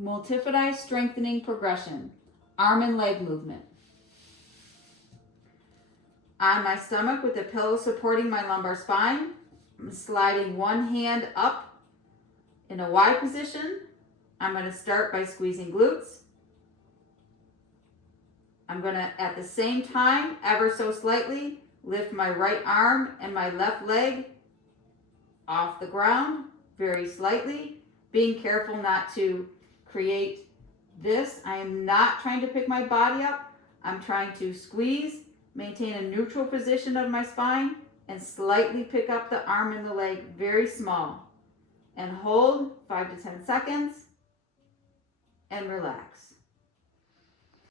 Multifidi strengthening progression, arm and leg movement. On my stomach with the pillow supporting my lumbar spine, I'm sliding one hand up in a Y position. I'm going to start by squeezing glutes. I'm going to, at the same time, ever so slightly, lift my right arm and my left leg off the ground, very slightly, being careful not to create this. I am not trying to pick my body up. I'm trying to squeeze, maintain a neutral position of my spine, and slightly pick up the arm and the leg, very small. And hold 5 to 10 seconds, and relax.